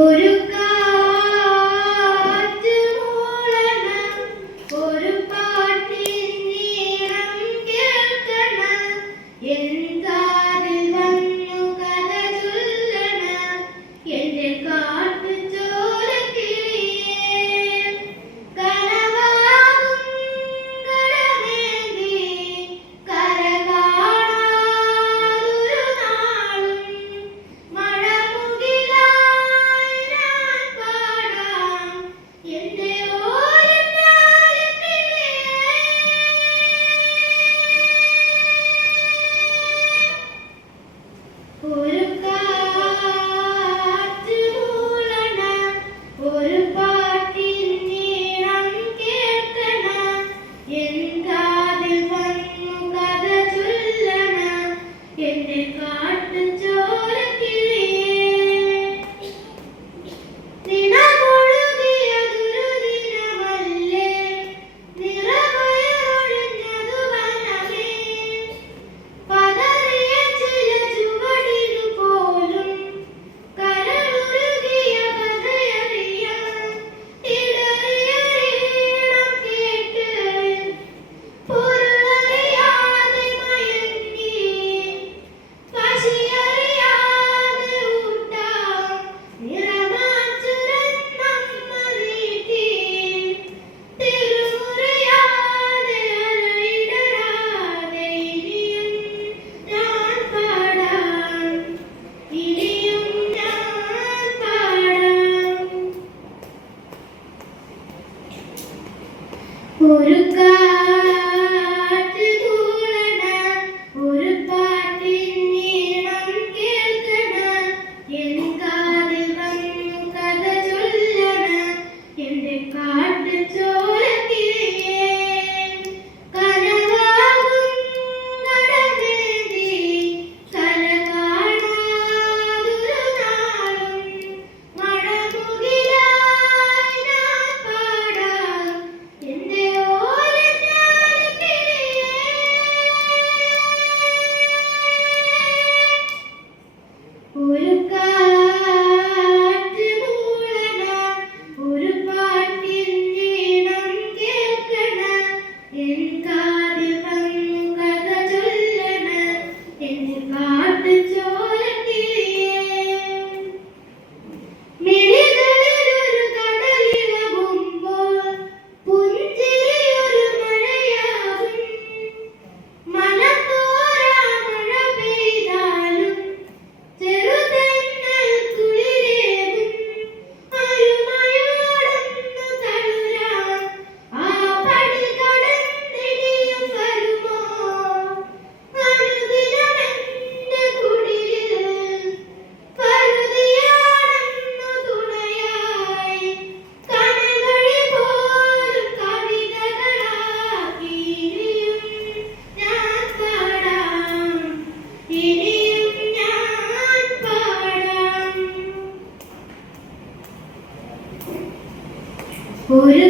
ഒരു കാറ്റ് മൂളണം, ഒരു പാട്ടിൻ ഈണം കേൾക്കണം, എൻ കാതിൽ വന്നു കഥ ചൊല്ലണം, എന്റെ കാട്ടുചോരക്കിളിയേ. കനവാകും കടമേന്തി കര കാണാതൊരു നാളും മഴമുകിലായി ഞാൻ പാടാം എന്റെ ഓലത്താലിക്കിളിയേ. ഒരു കാറ്റ് മൂളണം, ഒരു പാട്ടിൻ ഈണം കേൾക്കണം, എൻ കാതിൽ വന്നു കഥ ചൊല്ലണം, എന്റെ കാട്ടുചോരക്കിളിയേ. നിണമൊഴുകിയ ദുരുദിനമല്ലേ, നിറവയറൊഴിഞ്ഞതു വനമേ, പതറിയ ചില ചുവടിനു പോലും കരളുരുകിയ കഥയറിയാൻ, ഇടറിയ ഈണം കേട്ട് പൊരുളറിയാതെ മയങ്ങി, പശിയറിയാതെ ഊട്ടാം നിറമാച്ചുരന്നമ്മ നീട്ടി, തിരുമുറിയാതെ അലയിടരാതെ ഇനിയും ഞാൻ പാടാം, ഇനിയും ഞാൻ പാടാം. ഒരു കാറ്റ് മൂളണം, ഒരു പാട്ടിൻ ഈണം കേൾക്കണം, എൻ കാതിൽ വന്നു കഥ ചൊല്ലണം, എന്റെ കാട്ടുചോരക്കിളിയേ. കനവാകും കടമേന്തി കര കാണാതൊരു നാളും മഴമുകിലായി ഞാൻ പാടാം എന്റെ ഓലത്താലിക്കിളിയേ. ഒരു കാറ്റ് മൂളണം, ഒരു പാട്ടിൻ ഈണം കേൾക്കണം, എൻ കാതിൽ വന്നു കഥ ചൊല്ലണം, എന്റെ കാട്ടുചോരക്കിളിയേ. മിഴികളിലൊരു കടലിളകുമ്പോൾ പുഞ്ചിരിയൊരു മഴയാകും, മനത്തോരാ മഴ പെയ്താലും ചെറുതെന്നൽ കുളിരേകും, അരുമയോടൊന്നു തളുരാൻ ആ പടി കടന്നിനിയും വരുമോ, അനുദിനമെന്റെ കുടിലിൽ പരുതിയാണെന്നു തുണയായി, കനവഴി പോലും കവിതകളാക്കി, ഇനിയും ഞാൻ പാടാം, ഇനിയും ഞാൻ പാടാം. ഒരു